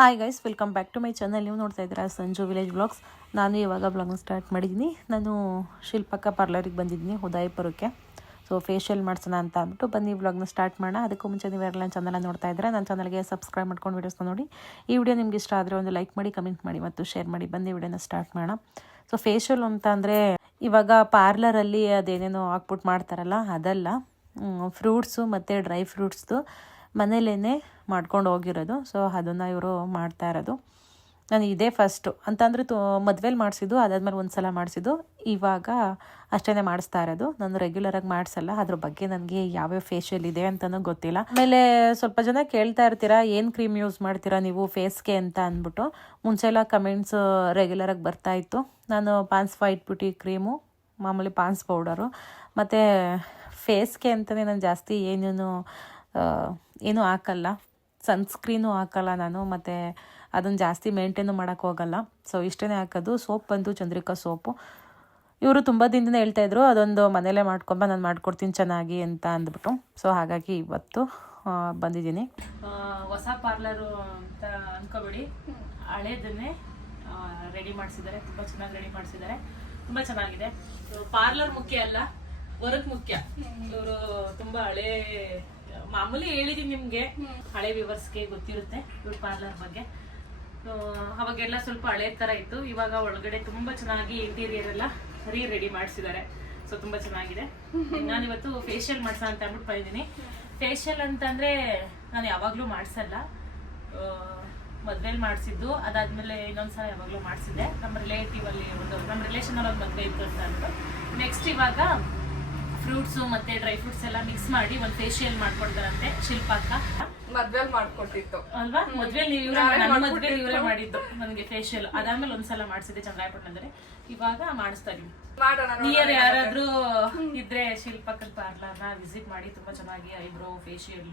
Hi guys, welcome back to my channel. ನೀವು ನೋಡ್ತಾ ಇದ್ದೀರಾ ಸಂಜು ವಿಲೇಜ್ ಬ್ಲಾಗ್ಸ್. ನಾನು ಇವಾಗ ಬ್ಲಾಗ್ನ ಸ್ಟಾರ್ಟ್ ಮಾಡಿದ್ದೀನಿ. ನಾನು ಶಿಲ್ಪಕ್ಕ ಪಾರ್ಲರಿಗೆ ಬಂದಿದ್ದೀನಿ ಉದಯಪುರಕ್ಕೆ. ಸೊ ಫೇಶಿಯಲ್ ಮಾಡ್ಸೋಣ ಅಂತ ಅಂದ್ಬಿಟ್ಟು ಬನ್ನಿ ಬ್ಲಾಗ್ನ ಸ್ಟಾರ್ಟ್ ಮಾಡೋಣ. ಅದಕ್ಕೂ ಮುಂಚೆ ನೀವು ಯಾರೆಲ್ಲ ಚಾನಲ್ ನೋಡ್ತಾ ಇದ್ದೀರಾ, ನನ್ನ ಚಾನಲ್ಗೆ ಸಬ್ಸ್ಕ್ರೈಬ್ ಮಾಡ್ಕೊಂಡು ವೀಡಿಯೋಸ್ನ ನೋಡಿ. ಈ ವಿಡಿಯೋ ನಿಮ್ಗೆ ಇಷ್ಟ ಆದರೆ ಒಂದು ಲೈಕ್ ಮಾಡಿ, ಕಮೆಂಟ್ ಮಾಡಿ ಮತ್ತು ಶೇರ್ ಮಾಡಿ. ಬನ್ನಿ ವಿಡಿಯೋನ ಸ್ಟಾರ್ಟ್ ಮಾಡೋಣ. ಸೊ ಫೇಶಿಯಲ್ ಅಂತ ಅಂದರೆ ಇವಾಗ ಪಾರ್ಲರಲ್ಲಿ ಅದೇನೇನೋ ಹಾಕ್ಬಿಟ್ಟು ಮಾಡ್ತಾರಲ್ಲ, ಅದಲ್ಲ. ಫ್ರೂಟ್ಸು ಮತ್ತು ಡ್ರೈ ಫ್ರೂಟ್ಸ್ದು ಮನೇಲೇ ಮಾಡ್ಕೊಂಡು ಹೋಗಿರೋದು. ಸೊ ಅದನ್ನು ಇವರು ಮಾಡ್ತಾ ಇರೋದು. ನಾನು ಇದೇ ಫಸ್ಟು ಅಂತಂದರೆ ಮದುವೆಲಿ ಮಾಡಿಸಿದ್ದು, ಅದಾದ್ಮೇಲೆ ಒಂದು ಸಲ ಮಾಡಿಸಿದ್ದು, ಇವಾಗ ಅಷ್ಟೇ ಮಾಡಿಸ್ತಾ ಇರೋದು. ನಾನು ರೆಗ್ಯುಲರಾಗಿ ಮಾಡಿಸಲ್ಲ. ಅದ್ರ ಬಗ್ಗೆ ನನಗೆ ಯಾವ್ಯಾವ ಫೇಶಿಯಲ್ ಇದೆ ಅಂತಲೂ ಗೊತ್ತಿಲ್ಲ. ಆಮೇಲೆ ಸ್ವಲ್ಪ ಜನ ಕೇಳ್ತಾ ಇರ್ತೀರಾ, ಏನು ಕ್ರೀಮ್ ಯೂಸ್ ಮಾಡ್ತೀರಾ ನೀವು ಫೇಸ್ಗೆ ಅಂತ ಅಂದ್ಬಿಟ್ಟು. ಮುಂಚೆ ಎಲ್ಲ ಕಮೆಂಟ್ಸ್ ರೆಗ್ಯುಲರಾಗಿ ಬರ್ತಾಯಿತ್ತು. ನಾನು ಪಾನ್ಸ್ ವೈಟ್ ಬ್ಯೂಟಿ ಕ್ರೀಮು, ಮಾಮೂಲಿ ಪಾನ್ಸ್ ಪೌಡರು ಮತ್ತು ಫೇಸ್ಗೆ ಅಂತಲೇ ನಾನು ಜಾಸ್ತಿ ಏನೂ ಹಾಕಲ್ಲ. ಸನ್ಸ್ಕ್ರೀನು ಹಾಕಲ್ಲ ನಾನು, ಮತ್ತು ಅದನ್ನು ಜಾಸ್ತಿ ಮೇಂಟೈನು ಮಾಡೋಕ್ಕೆ ಹೋಗಲ್ಲ. ಸೊ ಇಷ್ಟೇ ಹಾಕೋದು. ಸೋಪ್ ಬಂದು ಚಂದ್ರಿಕಾ ಸೋಪು. ಇವರು ತುಂಬ ದಿನದಿಂದ ಹೇಳ್ತಾಯಿದ್ರು, ಅದೊಂದು ಮನೇಲೇ ಮಾಡ್ಕೊಂಬ, ನಾನು ಮಾಡ್ಕೊಡ್ತೀನಿ ಚೆನ್ನಾಗಿ ಅಂತ ಅಂದ್ಬಿಟ್ಟು. ಸೊ ಹಾಗಾಗಿ ಇವತ್ತು ಬಂದಿದ್ದೀನಿ. ಹೊಸ ಪಾರ್ಲರು ಅಂತ ಅಂದ್ಕೋಬೇಡಿ, ಹಳೇದನ್ನೇ ರೆಡಿ ಮಾಡಿಸಿದ್ದಾರೆ. ತುಂಬ ಚೆನ್ನಾಗಿ ರೆಡಿ ಮಾಡಿಸಿದ್ದಾರೆ, ತುಂಬ ಚೆನ್ನಾಗಿದೆ. ಪಾರ್ಲರ್ ಮುಖ್ಯ ಅಲ್ಲ, ವರ್ಕ್ ಮುಖ್ಯ. ಇವರು ತುಂಬ ಹಳೇ, ಮಾಮೂಲಿ ಹೇಳಿದೀನಿ ನಿಮ್ಗೆ, ಹಳೆ ವ್ಯೂವರ್ಸ್ಗೆ ಗೊತ್ತಿರುತ್ತೆ ಇವ್ರ ಪಾರ್ಲರ್ ಬಗ್ಗೆ. ಅವಾಗೆಲ್ಲ ಸ್ವಲ್ಪ ಹಳೆ ತರ ಇತ್ತು. ಇವಾಗ ಒಳಗಡೆ ತುಂಬಾ ಚೆನ್ನಾಗಿ ಇಂಟೀರಿಯರ್ ಎಲ್ಲ ರೆಡಿ ಮಾಡಿಸಿದ್ದಾರೆ. ಸೊ ತುಂಬಾ ಚೆನ್ನಾಗಿದೆ. ನಾನಿವತ್ತು ಫೇಶಿಯಲ್ ಮಾಡ್ಸೋ ಅಂತ ಅಂದ್ಬಿಟ್ಟು ಬಂದಿದ್ದೀನಿ. ಫೇಶಿಯಲ್ ಅಂತಂದ್ರೆ ನಾನು ಯಾವಾಗ್ಲೂ ಮಾಡ್ಸಲ್ಲ. ಮದ್ವೆಲಿ ಮಾಡಿಸಿದ್ದು, ಅದಾದ್ಮೇಲೆ ಇನ್ನೊಂದ್ಸಲ ಯಾವಾಗ್ಲೂ ಮಾಡಿಸಿದ್ದೆ. ನಮ್ಮ ರಿಲೇಟಿವ್ ಅಲ್ಲಿ ನಮ್ಮ ರಿಲೇಷನ್ ಅಲ್ಲಿ ಒಂದು ಮದ್ವೆ ಇತ್ತು ಅಂತ ಅಂದ್ಬಿಟ್ಟು ನೆಕ್ಸ್ಟ್ ಇವಾಗ ಫ್ರೂಟ್ಸು ಮತ್ತೆ ಡ್ರೈ ಫ್ರೂಟ್ಸ್ ಎಲ್ಲ ಮಿಕ್ಸ್ ಮಾಡಿ ಒಂದು ಫೇಶಿಯಲ್ ಮಾಡ್ಕೊಡ್ತಾರಂತೆ ಶಿಲ್ಪಕ್ಕ. ಮದ್ವೆಲ್ ಮಾಡ್ಕೊಟ್ಟಿತ್ತು ಅಲ್ವಾ? ಮದ್ವೆಲಿ ಇವರೇ ಮಾಡಿದ್ದು ನನಗೆ ಫೇಶಿಯಲ್. ಅದಾದ್ಮೇಲೆ ಒಂದ್ಸಲ ಮಾಡಿಸಿದೆ ಚಂದ್ರಾಯಪಟ್ಟಣದಲ್ಲಿ. ಇವಾಗ ಮಾಡಿಸ್ತಾ ಇದೀವಿ. ನಿಯರ್ ಯಾರಾದ್ರೂ ಇದ್ರೆ ಶಿಲ್ಪಕ್ಕನ್ ಪಾರ್ಲರ್ನ ವಿಸಿಟ್ ಮಾಡಿ. ತುಂಬಾ ಚೆನ್ನಾಗಿ ಐಬ್ರೋ, ಫೇಶಿಯಲ್,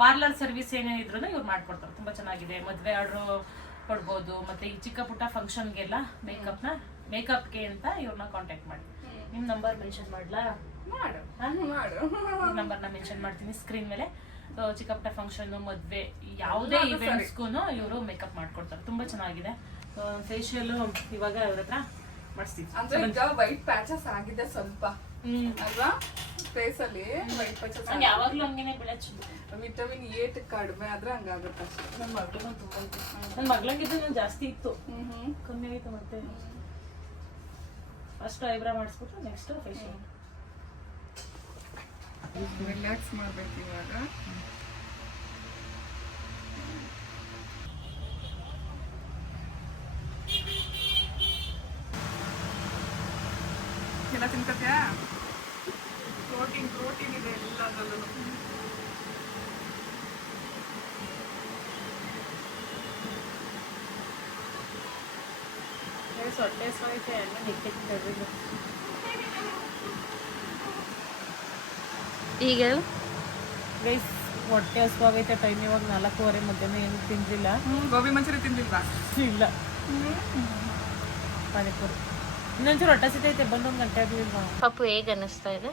ಪಾರ್ಲರ್ ಸರ್ವಿಸ್ ಏನೇ ಇದ್ರು ಇವ್ರು ಮಾಡ್ಕೊಡ್ತಾರೆ. ತುಂಬಾ ಚೆನ್ನಾಗಿದೆ. ಮದ್ವೆ ಆರ್ಡ್ರು ಕೊಡ್ಬೋದು. ಮತ್ತೆ ಈ ಚಿಕ್ಕ ಪುಟ್ಟ ಫಂಕ್ಷನ್ಗೆಲ್ಲ ಮೇಕಪ್ಗೆ ಅಂತ ಇವ್ರನ್ನ ಕಾಂಟ್ಯಾಕ್ಟ್ ಮಾಡಿ. ನಿಮ್ ನಂಬರ್ ಮೆನ್ಷನ್ ಮಾಡ್ಲಾ? ನಂಬರ್ನ ಮೆನ್ಷನ್ ಮಾಡ್ತೀನಿ ಸ್ಕ್ರೀನ್ ಮೇಲೆ. ಚಿಕ್ಕ ಪುಟ್ಟ ಫಂಕ್ಷನ್, ಮದ್ವೆ, ಯಾವುದೇ ಇವೆಂಟ್ಸ್ಗೂ ಇವರು ಮೇಕಪ್ ಮಾಡ್ಕೊಡ್ತಾರೆ. ತುಂಬಾ ಚೆನ್ನಾಗಿದೆ. ಫೇಶಿಯಲ್ ಇವಾಗ ಇವ್ರ ಹತ್ರ ಮಾಡಿಸ್ತೀವಿ. ವೈಟ್ ಪ್ಯಾಚಸ್ ಆಗಿದೆ ಸ್ವಲ್ಪ ಅಲ್ವಾ ಫೇಸ್ ಅಲ್ಲಿ. ವೈಟ್ ಪ್ಯಾಚಸ್ ಯಾವಾಗ್ಲೂ ಹಂಗೇನೆ ಬೆಳಚು. ವಿಟಮಿನ್ ಎ ಕಡಿಮೆ ಆದ್ರೆ ಹಂಗಾಗುತ್ತೆ ಅಷ್ಟೇ. ನನ್ನ ಮಗಳು ತುಂಬಾ ಇತ್ತು. ನನ್ನ ಮಗಳಂಗಿದ್ದು ಜಾಸ್ತಿ ಇತ್ತು, ಕಮ್ಮಿ ಆಗಿತ್ತು. ಮತ್ತೆ ಫಸ್ಟ್ ಐಬ್ರಾ ಮಾಡಿಸ್ಬಿಟ್ಟು ನೆಕ್ಸ್ಟ್ ಫೇಶಿಯಲ್. ರಿಲ್ಯಾಕ್ಸ್ ಮಾಡ್ಬೇಕು ಇವಾಗ. ಎಲ್ಲ ತಿನ್ಕತ್ಯಾ? ಪ್ರೋಟೀನ್ ಇದೆ ಎಲ್ಲದರಲ್ಲೂ. ಹೊಟ್ಟೆ ಸ್ವೈತೆ ಎಲ್ಲ ನಿಟ್ಟಿದ್ದು. ಈಗ ಗೈಸ್ ಹೊಟ್ಟೆ ಹಸುವಾಗೈತೆ. ಟೈಮ್ ಇವಾಗ 4:15. ಮಧ್ಯಾಹ್ನ ಏನು ತಿಂದಿಲ್ಲ. ಗೋಬಿ ಮಂಚೂರಿ ತಿಂದಿಲ್ವಾ? ಇಲ್ಲ, ಪಾನಿಪುರಿ. ಇನ್ನೊಂಚೂರು ಹೊಟ್ಟೆ ಸಿತೈತೆ. ಬಂದೊಂದು ಗಂಟೆ ಆಗಲಿಲ್ವಾ? ಪಾಪು ಹೇಗೆ ಅನ್ನಿಸ್ತಾ ಇದೆ?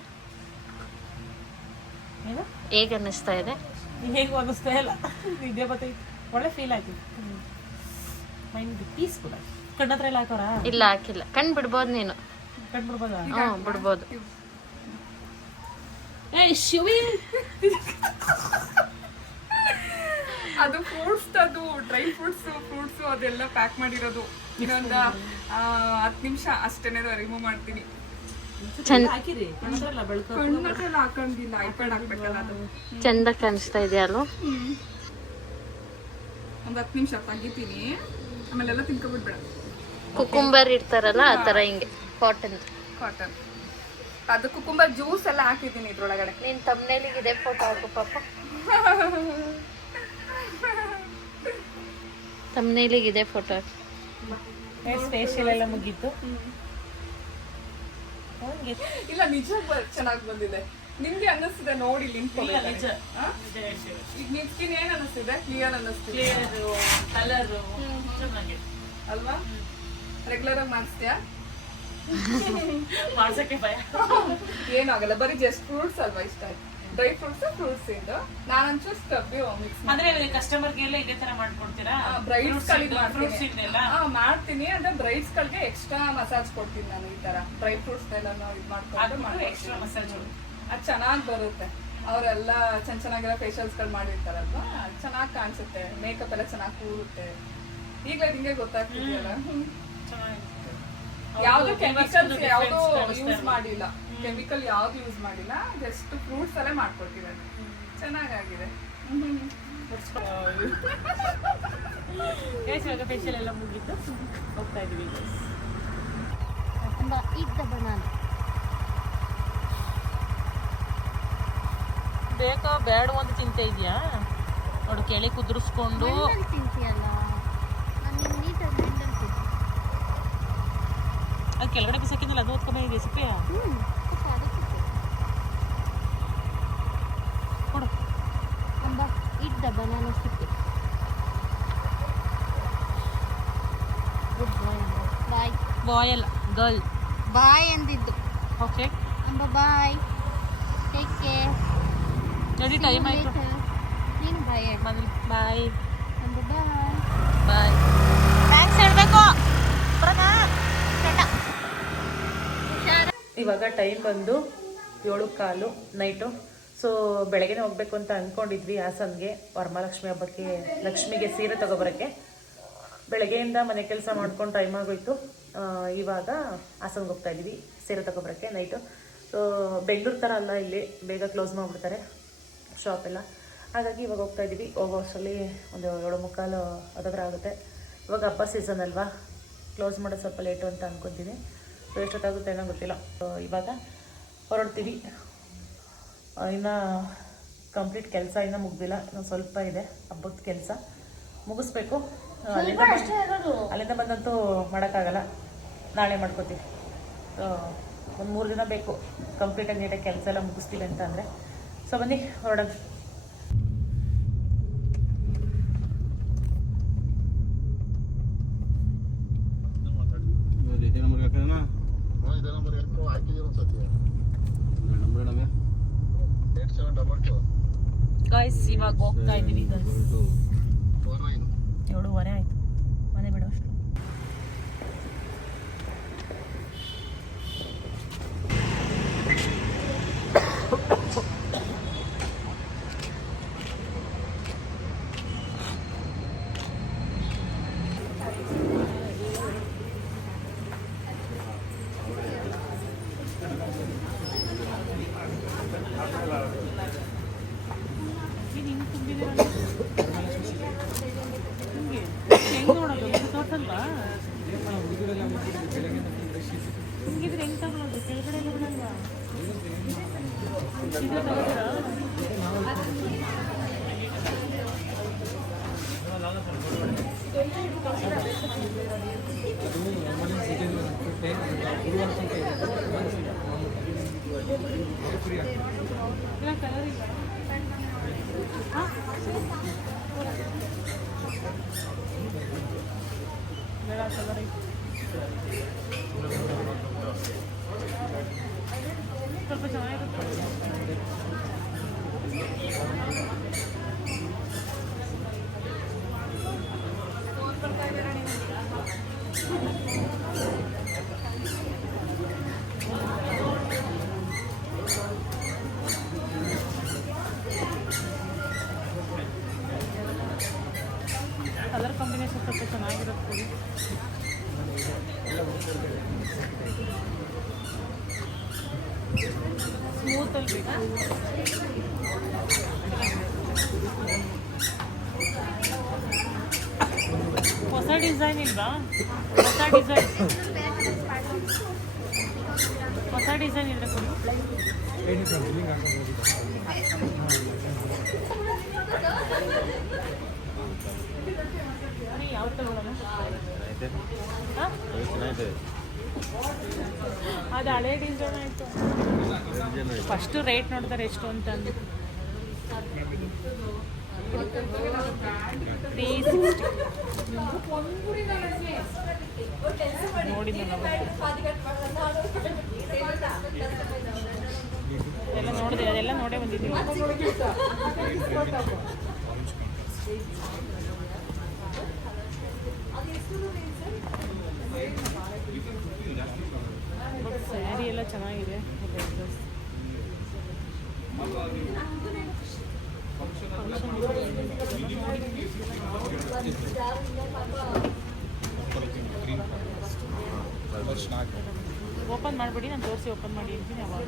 ಏನು ಹೇಗೆ ಅನ್ನಿಸ್ತಾ ಇದೆ? ಹೇಗೂ ಅನ್ನಿಸ್ತಾ ಇಲ್ಲ. ನಿದ್ದೆ ಬರ್ತೈತೆ. ಒಳ್ಳೆ ಫೀಲ್ ಆಯ್ತು. ಮೈಂಡ್ ಪೀಸ್ಫುಲ್ ಆಯ್ತು. ಕಣ್ಣತ್ರ ಎಲ್ಲ ಹಾಕೋರ? ಇಲ್ಲ, ಹಾಕಿಲ್ಲ. ಕಣ್ ಬಿಡ್ಬೋದು ನೀನು. ಕಣ್ ಬಿಡ್ಬೋದಾ? ಬಿಡ್ಬೋದು. ಅದು ಫ್ರೂಟ್ಸ್, ಅದು ಡ್ರೈ ಫ್ರೂಟ್ಸ್ ಅದೆಲ್ಲ ಪ್ಯಾಕ್ ಮಾಡಿರೋದು. ಇನ್ನೊಂದು 10 ನಿಮಿಷ ಅಷ್ಟೇನೆ ರಿಮೂವ್ ಮಾಡ್ತೀನಿ. ಕಣ್ಣಲ್ಲ ಹಾಕೊಂಡಿಲ್ಲ, ಐಪ್ಯಾಡ್ ಹಾಕ್ಬೇಕಲ್ಲ ಅದು. ಚಂದ ಕಾಣಿಸ್ತಾ ಇದೆಯಲ್ಲ. ಒಂದು 10 ನಿಮಿಷ ತೆಗಿತೀನಿ, ಆಮೇಲೆಲ್ಲ ತಿನ್ಕೊಬಿಡ್ಬೇಡ. ಕುಕುಂಬರ್ ಇಡ್ತಾರಲ್ಲ ಆ ತರ, ಹಿಂಗೆ ಕಾಟನ್. ಅದು ಕುಕುಂಬರ್ ಜ್ಯೂಸ್ ಎಲ್ಲ ಹಾಕಿದ್ದೀನಿ ಇದ್ರೊಳಗಡೆ. ನೀನ್ ತಮ್ಮನೇಲಿಗೆ ಇದೆ ಫೋಟೋ ಹಾಕು ಪಾಪ. ತಮ್ಮನೇಲಿಗೆ ಇದೆ ಫೋಟೋ ಹಾಕಿ. ಫೇಶಿಯಲ್ ಎಲ್ಲ ಮುಗೀತು. ಇಲ್ಲ, ನಿಜ ಚೆನ್ನಾಗಿ ಬಂದಿದೆ. ನಿಮ್ಗೆ ಅನ್ನಿಸ್ತಿದೆ ನೋಡಿ ಲಿಂಕ್. ಈಗ ನಿನ್ ಸ್ಕಿನ್ ಏನ್ ಅನ್ನಿಸ್ತಿದೆ? ಕ್ಲಿಯರ್ ಅನ್ನಿಸ್ತಿದೆ ಅಲ್ವಾ? ರೆಗ್ಯುಲರ್ ಆಗಿ ಮಾಡಿಸ್ತೀಯಾ? ಮಾಡ್ಸಕ್ಕೆ ಭಯ. ಏನಾಗಲ್ಲ, ಬರೀ ಜಸ್ಟ್ ಫ್ರೂಟ್ಸ್ ಅಲ್ವಾ ಇಷ್ಟ ಆಯ್ತು. ಡ್ರೈ ಫ್ರೂಟ್ಸ್ ಇದು ನಾನೊಂಚೂರು ಸ್ಟಬ್ಬಿ ಮಿಕ್ಸ್ ಅಂದ್ರೆ ಕಸ್ಟಮರ್ಗೆಲ್ಲ ಇದೇ ತರ ಮಾಡ್ಕೊಡ್ತೀರಾ? ಬ್ರೈಡ್ಸ್ ಫ್ರೂಟ್ಸ್ ಇದೆಲ್ಲ ಮಾಡ್ತೀನಿ. ಅಂದ್ರೆ ಬ್ರೈಡ್ಸ್ ಗಳಿಗೆ ಎಕ್ಸ್ಟ್ರಾ ಮಸಾಜ್ ಕೊಡ್ತೀನಿ ನಾನು. ಈ ತರ ಡ್ರೈ ಫ್ರೂಟ್ಸ್ ಎಲ್ಲ ಇದು ಮಾಡ್ಕೊಂಡು ಎಕ್ಸ್ಟ್ರಾ ಮಸಾಜ್ ಅದು ಚೆನ್ನಾಗಿ ಬರುತ್ತೆ. ಅವರೆಲ್ಲ ಚೆನ್ನಾಗಿರೋ ಫೇಶಿಯಲ್ಸ್ ಗಳು ಮಾಡಿರ್ತಾರಲ್ವಾ, ಚೆನ್ನಾಗಿ ಕಾಣಿಸುತ್ತೆ. ಮೇಕಪ್ ಎಲ್ಲ ಚೆನ್ನಾಗಿ ಕೂರುತ್ತೆ. ಈಗಲೇ ನಿಂಗೆ ಗೊತ್ತಾಗ್ತಿದೆಯಲ್ಲ. ಯಾವ್ದು ಕೆಮಿಕಲ್ಸ್ ಯಾವ್ದು ಯೂಸ್ ಮಾಡಿಲ್ಲ. ಕೆಮಿಕಲ್ ಯಾವ್ದು ಯೂಸ್ ಮಾಡಿಲ್ಲ. ಜಸ್ಟ್ ಫ್ರೂಟ್ಸ್ ಅಲ್ಲೇ ಮಾಡ್ಕೊಟ್ಟಿರೋದು. ಚೆನ್ನಾಗಾಗಿದೆ. ಇವಾಗ ಫೇಶಿಯಲ್ ಎಲ್ಲ ಮುಗಿದ್ದು ಹೋಗ್ತಾ ಇದೀವಿ. ಬೇಕೋ ಬೇಡ ಒಂದು ಚಿಂತೆ ಇದೆಯಾ? ನೋಡು ಕೆಳಗೆ ಕುದುರಿಸ್ಕೊಂಡು ಅದು ಕೆಳಗಡೆ ಬಿಸಾಕಿದ್ನಲ್ಲ ಅದು ಓದ್ಕೊಂಬ ರೆಸಿಪಿಯ ಕೊಡು. ಬಾಯ್ ಅಲ್ಲ ಗರ್ಲ್. ಬಾಯ್ ಅಂದಿದ್ದು. ಓಕೆ ಅಂಬ ಬಾಯ್. Take care. ನೋಡಿ ಟೈಮ್ ಆಯ್ತು. ನೀನು ಬಾಯ್ ಮನೇಲಿ ಬಾಯ್. ಅಂಬ ಬಾಯ್. ಬಾಯ್. ಥ್ಯಾಂಕ್ಸ್ ಹೇಳಬೇಕು. ಇವಾಗ ಟೈಮ್ ಬಂದು 7:15 ನೈಟು. ಸೊ ಬೆಳಗ್ಗೆನೇ ಹೋಗ್ಬೇಕು ಅಂತ ಅಂದ್ಕೊಂಡಿದ್ವಿ ಹಾಸನ್ಗೆ, ವರಮಹಾಲಕ್ಷ್ಮಿ ಹಬ್ಬಕ್ಕೆ ಲಕ್ಷ್ಮಿಗೆ ಸೀರೆ ತಗೊಬರೋಕ್ಕೆ. ಬೆಳಗ್ಗೆಯಿಂದ ಮನೆ ಕೆಲಸ ಮಾಡ್ಕೊಂಡು ಟೈಮ್ ಆಗೋಯ್ತು. ಇವಾಗ ಹಾಸನ್ಗೆ ಹೋಗ್ತಾ ಇದ್ದೀವಿ ಸೀರೆ ತಗೊಬರೋಕ್ಕೆ ನೈಟು. ಸೊ ಬೆಂಗಳೂರು ಥರ ಅಲ್ಲ, ಇಲ್ಲಿ ಬೇಗ ಕ್ಲೋಸ್ ಮಾಡಿಬಿಡ್ತಾರೆ ಶಾಪೆಲ್ಲ. ಹಾಗಾಗಿ ಇವಾಗ ಹೋಗ್ತಾ ಇದ್ದೀವಿ. ಹೋಗೋ ಅಷ್ಟರಲ್ಲಿ ಒಂದು 7:45 ಅದರ ಆಗುತ್ತೆ. ಇವಾಗ ಹಬ್ಬ ಸೀಸನ್ ಅಲ್ವಾ, ಕ್ಲೋಸ್ ಮಾಡೋದು ಸ್ವಲ್ಪ ಲೇಟು ಅಂತ ಅಂದ್ಕೊತೀನಿ. ಸೊ ಎಷ್ಟೊತ್ತಾಗುತ್ತೆ ಅನ್ನೋ ಗೊತ್ತಿಲ್ಲ. ಸೊ ಇವಾಗ ಹೊರಡ್ತೀವಿ. ಇನ್ನು ಕಂಪ್ಲೀಟ್ ಕೆಲಸ ಇನ್ನೂ ಮುಗ್ದಿಲ್ಲ, ಇನ್ನೊಂದು ಸ್ವಲ್ಪ ಇದೆ ಹಬ್ಬದ ಕೆಲಸ ಮುಗಿಸ್ಬೇಕು. ಅಲ್ಲಿಂದ ಬಂದಂತೂ ಮಾಡೋಕ್ಕಾಗಲ್ಲ, ನಾಳೆ ಮಾಡ್ಕೋತೀವಿ. ಒಂದು 3 ದಿನ ಬೇಕು ಕಂಪ್ಲೀಟಾಗಿ ನೀಟಾಗಿ ಕೆಲಸ ಎಲ್ಲ ಮುಗಿಸ್ತೀವಿ ಅಂತ ಅಂದರೆ. ಸೊ ಬನ್ನಿ ಹೊರಡೋಣ. ಗಾಯ್ಸ್ ಇವಾಗ ಹೋಗ್ತಾ ಇದ್ದೀವಿ. 7:15 ಆಯ್ತು ಮನೆ ಬಿಡೋ ಅಷ್ಟು. ಹಿಂಗಿದ್ರೆ ಹೆಂಗೆ ತಗೊಳ್ಳೋದು? ಕೆಳಗಡೆ ಬಿಡಲ್ವಾ? ಇದು ತಗೋತೀರಾ? ಇಲ್ಲ ಕಲರ್ ಇಲ್ಲ. ಬೇಡ ಕಲರ್ ಐತೆ. ಸ್ವಲ್ಪ ಚೆನ್ನಾಗಿರುತ್ತೆ. ಕಲರ್ ಕಾಂಬಿನೇಷನ್ ಸ್ವಲ್ಪ ಚೆನ್ನಾಗಿರುತ್ತೆ. ಸ್ಮೂತಲ್ಲಿ ಬೇಕಾ? ಹೊಸ ಡಿಸೈನ್ ಇಲ್ವಾ? ಹೊಸ ಡಿಸೈನ್ ಇಲ್ಲದೆ ಕೊಡಿ. ಯಾವ ತಗೊಳ್ಳೋಣ? ಅದು ಹಳೆ ಡಿಸೈನ್ ಆಯಿತು. ಫಸ್ಟು ರೇಟ್ ನೋಡಿದ್ರೆ ಎಷ್ಟು ಅಂತಂದು 360 ನೋಡಿದ್ದೆ ನಾವು. ಎಲ್ಲ ನೋಡಿದೆ, ಅದೆಲ್ಲ ನೋಡೇ ಬಂದಿದ್ದೀವಿ. ಸ್ಯಾರಿ ಎಲ್ಲ ಚೆನ್ನಾಗಿದೆ. ಓಪನ್ ಮಾಡಿಬಿಡಿ, ನಾನು ತೋರಿಸಿ ಓಪನ್ ಮಾಡಿ ಅಂತೀನಿ ಅವಾಗ.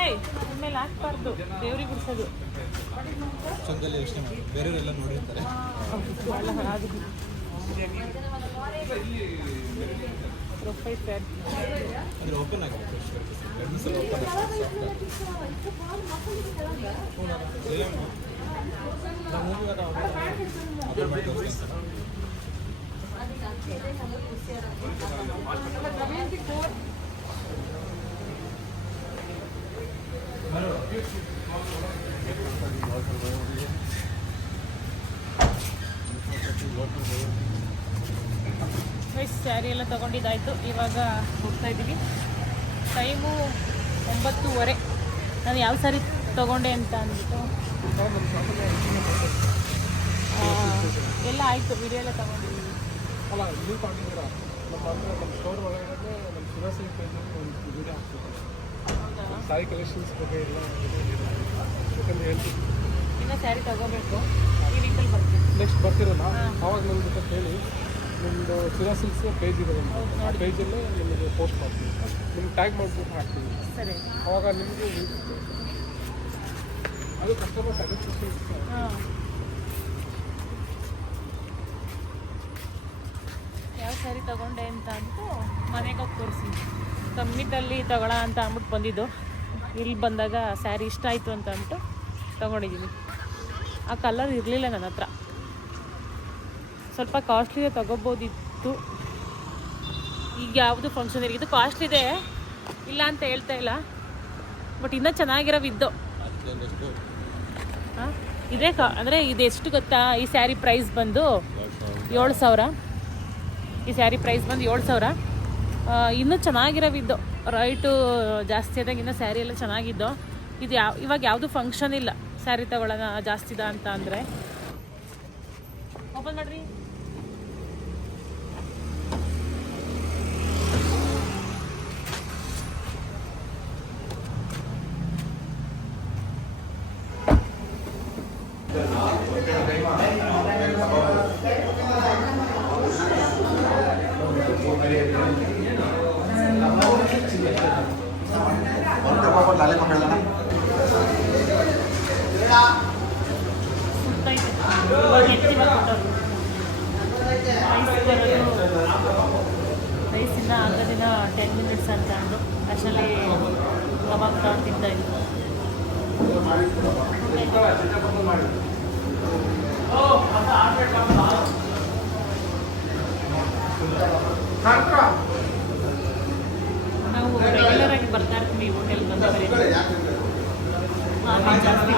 ಏಯ್ ಮೇಲೆ ಹಾಕ್ಬಾರ್ದು, ದೇವ್ರಿಗೆ ಬಿಡಿಸೋದು. ಚಂದಲ್ಲಿ ಯೋಚನೆ ಮಾಡಿ, ಬೇರೆಯವರೆಲ್ಲ ನೋಡಿರ್ತಾರೆ. ಪ್ರೊಫೈಲ್ ಸರ್ ಅಂದರೆ ಓಪನ್ ಆಗಿದೆ, ಎರಡು ಸಲ ಓಪನ್ ಸ್ಯಾರಿ ಎಲ್ಲ ತೊಗೊಂಡಿದ್ದಾಯಿತು. ಇವಾಗ ಹೋಗ್ತಾ ಇದ್ದೀವಿ. ಟೈಮು 9:30. ನಾನು ಯಾವ ಸ್ಯಾರಿ ತೊಗೊಂಡೆ ಅಂತ ಅಂದ್ಬಿಟ್ಟು ಎಲ್ಲ ಆಯಿತು, ವಿಡಿಯೋ ಎಲ್ಲ ತೊಗೊಂಡಿದ್ದೀವಿ. ಅಲ್ಲ ಇಲ್ಲಿ ತಗೊಂಡಿದ್ದೀರಾ ನಮ್ಮ ಅಂದರೆ ನಮ್ಮ ಸ್ಟೋರ್ ಒಳಗಡೆ ನಮ್ಮ ಶಿವರಾತ್ರಿ ಪೇಜಲ್ಲಿ ಒಂದು ವಿಡಿಯೋ ಹಾಕ್ಬೇಕು. ಸಾರಿ ಕಲೆಕ್ಷನ್ಸ್ ಬಗ್ಗೆ ಎಲ್ಲ ಯಾಕಂದ್ರೆ ಹೇಳ್ತೀನಿ. ಇನ್ನೂ ಸ್ಯಾರಿ ತೊಗೋಬೇಕು, ಈ ವೀಕಲ್ಲಿ ಬರ್ತೀವಿ. ನೆಕ್ಸ್ಟ್ ಬರ್ತಿರಲ್ಲ, ಆವಾಗ ನನ್ನ ಜೊತೆ ಹೇಳಿ. ನಿಮ್ಮದು ಶಿರಾ ಸಿಲ್ಕ್ಸ್ ಪೇಜ್ ಇದೆ, ಆ ಪೇಜಲ್ಲೇ ನಿಮಗೆ ಪೋಸ್ಟ್ ಮಾಡ್ತೀವಿ. ನಿಮ್ಗೆ ಟ್ಯಾಗ್ ಮಾಡಿಬಿಟ್ಟು ಹಾಕ್ತೀವಿ. ಸರಿ, ಆವಾಗ ನಿಮಗೆ ಅದು ಕಸ್ಟಮರ್ ಸ್ಯಾಟಿಸ್ಫ್ಯಾಕ್ಷನ್. ಹಾಂ, ಯಾವ ಸ್ಯಾರಿ ತೊಗೊಂಡೆ ಅಂತ ಅಂದ್ಬಿಟ್ಟು ಮನೆಗೆ ಹೋಗಿ ತೋರಿಸಿ. ಕಮ್ಮಿದಲ್ಲಿ ತಗೊಳ ಅಂತ ಅಂದ್ಬಿಟ್ಟು ಬಂದಿದ್ದು. ಇಲ್ಲಿ ಬಂದಾಗ ಸ್ಯಾರಿ ಇಷ್ಟ ಆಯಿತು ಅಂತ ಅಂದ್ಬಿಟ್ಟು ತೊಗೊಂಡಿದ್ದೀನಿ. ಆ ಕಲರ್ ಇರಲಿಲ್ಲ ನನ್ನ ಹತ್ರ. ಸ್ವಲ್ಪ ಕಾಸ್ಟ್ಲಿದೆ, ತೊಗೋಬೋದಿತ್ತು. ಈಗ ಯಾವುದು ಫಂಕ್ಷನ್ ಇರಿಗಿದ್ದು ಕಾಸ್ಟ್ಲಿದೆ, ಇಲ್ಲ ಅಂತ ಹೇಳ್ತಾ ಇಲ್ಲ. ಬಟ್ ಇನ್ನೂ ಚೆನ್ನಾಗಿರೋವಿದ್ದು. ಹಾಂ, ಇದೇ ಅಂದರೆ ಇದೆಷ್ಟು ಗೊತ್ತಾ? ಈ ಸ್ಯಾರಿ ಪ್ರೈಸ್ ಬಂದು 7,000. ಈ ಸ್ಯಾರಿ ಪ್ರೈಸ್ ಬಂದು 7,000. ಇನ್ನೂ ಚೆನ್ನಾಗಿರೋವಿದ್ದು. ರೈಟು ಜಾಸ್ತಿ ಆದಾಗ ಇನ್ನೂ ಸ್ಯಾರಿ ಎಲ್ಲ ಚೆನ್ನಾಗಿದ್ದು. ಇದು ಇವಾಗ ಯಾವುದು ಫಂಕ್ಷನ್ ಇಲ್ಲ ಸ್ಯಾರಿ ತಗೊಳ್ಳೋಣ ಜಾಸ್ತಿದ ಅಂತ ಅಂದರೆ. ಓಪನ್ ಮಾಡಿರಿ. ರೈಸಿಂದ ಆಗೋದಿನ 10 ಮಿನಿಟ್ಸ್ ಅಂತ ಅಂದು ಅಷ್ಟರಲ್ಲಿ ಕಬಾಬ್ ತಗೊಂಡು ತಿಂತಾಯಿದ್ವಿ. ನಾವು ರೆಗ್ಯುಲರ್ ಆಗಿ ಬರ್ತಾ ಇರ್ತೀವಿ ಈ ಹೋಟೆಲ್ ಬಂದರೆ. ಜಾಸ್ತಿ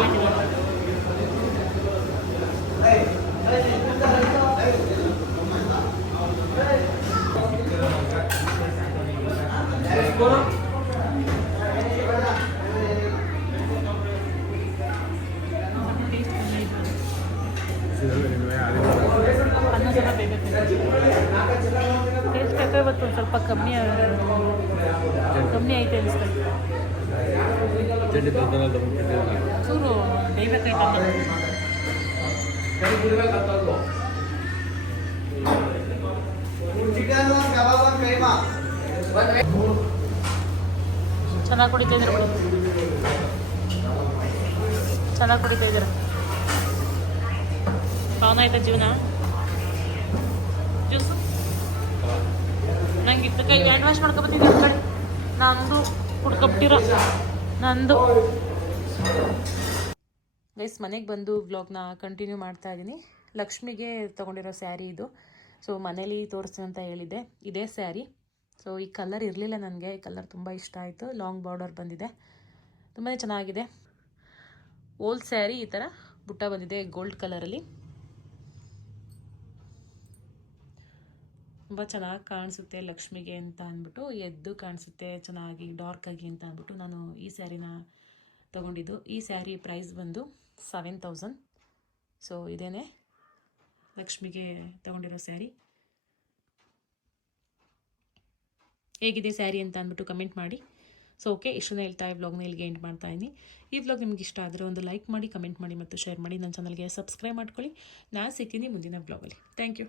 ಅನ್ನ ಸ್ವಲ್ಪ ಬೇಗ ಟೇಸ್ಟ್ ಯಾಕೆ ಇವತ್ತು ಒಂದು ಸ್ವಲ್ಪ ಕಮ್ಮಿ ಐತೆ ಅನಿಸ್ತದೆ. ಚೂರು ಬೇಯ್ಬೇಕೈತೆ. ಚೆನ್ನಾಗಿ ಕುಡಿತಾ ಇದ್ದೀರ ಬಿಡು, ಚೆನ್ನಾಗಿ ಕುಡಿತಾ ಇದ್ದೀರ. ಪಾವನ ಆಯ್ತಾ ಜೀವನ? ಜ್ಯೂಸು ನಂಗೆ ಇತ್ತು ಕೈ ಹ್ಯಾಂಡ್ ವಾಶ್ ಮಾಡ್ಕೊಬತ್ತಿದ್ದೆ. ಆ ಕಡೆ ನಂದು ಕುಡ್ಕೊಬಿಟ್ಟಿರೋ ನಂದು ಗೈಸ್ ಮನೆಗೆ ಬಂದು ವ್ಲಾಗ್ನ ಕಂಟಿನ್ಯೂ ಮಾಡ್ತಾ ಇದ್ದೀನಿ. ಲಕ್ಷ್ಮಿಗೆ ತೊಗೊಂಡಿರೋ ಸ್ಯಾರಿ ಇದು. ಸೊ ಮನೇಲಿ ತೋರಿಸ್ತೀನಿ ಅಂತ ಹೇಳಿದ್ದೆ, ಇದೇ ಸ್ಯಾರಿ. ಸೊ ಈ ಕಲರ್ ಇರಲಿಲ್ಲ ನನಗೆ, ಈ ಕಲರ್ ತುಂಬ ಇಷ್ಟ ಆಯಿತು. ಲಾಂಗ್ ಬಾರ್ಡರ್ ಬಂದಿದೆ, ತುಂಬಾ ಚೆನ್ನಾಗಿದೆ. ಓಲ್ಡ್ ಸ್ಯಾರಿ ಈ ಥರ ಬುಟ್ಟ ಬಂದಿದೆ ಗೋಲ್ಡ್ ಕಲರಲ್ಲಿ. ತುಂಬ ಚೆನ್ನಾಗಿ ಕಾಣಿಸುತ್ತೆ ಲಕ್ಷ್ಮಿಗೆ ಅಂತ ಅಂದ್ಬಿಟ್ಟು, ಎದ್ದು ಕಾಣಿಸುತ್ತೆ ಚೆನ್ನಾಗಿ ಡಾರ್ಕಾಗಿ ಅಂತ ಅಂದ್ಬಿಟ್ಟು ನಾನು ಈ ಸ್ಯಾರಿನ ತೊಗೊಂಡಿದ್ದು. ಈ ಸ್ಯಾರಿ ಪ್ರೈಸ್ ಬಂದು 7000. ಸೊ ಇದೇನೆ ಲಕ್ಷ್ಮಿಗೆ ತೊಗೊಂಡಿರೋ ಸ್ಯಾರಿ. ಹೇಗಿದೆ ಸ್ಯಾರಿ ಅಂತ ಅಂದ್ಬಿಟ್ಟು ಕಮೆಂಟ್ ಮಾಡಿ. ಸೊ ಓಕೆ, ಇಷ್ಟನ್ನು ಹೇಳ್ತಾ ಈ ವ್ಲಾಗ್ನ ಇಲ್ಲಿಗೆ ಎಂಡ್ ಮಾಡ್ತಾ ಇದ್ದೀನಿ. ಈ ವ್ಲಾಗ್ ನಿಮ್ಗೆ ಇಷ್ಟ ಆದರೆ ಒಂದು ಲೈಕ್ ಮಾಡಿ, ಕಮೆಂಟ್ ಮಾಡಿ ಮತ್ತು ಶೇರ್ ಮಾಡಿ. ನನ್ನ ಚಾನಲ್ಗೆ ಸಬ್ಸ್ಕ್ರೈಬ್ ಮಾಡ್ಕೊಳ್ಳಿ. ನಾನು ಸಿಗ್ತೀನಿ ಮುಂದಿನ ವ್ಲಾಗಲ್ಲಿ. Thank you.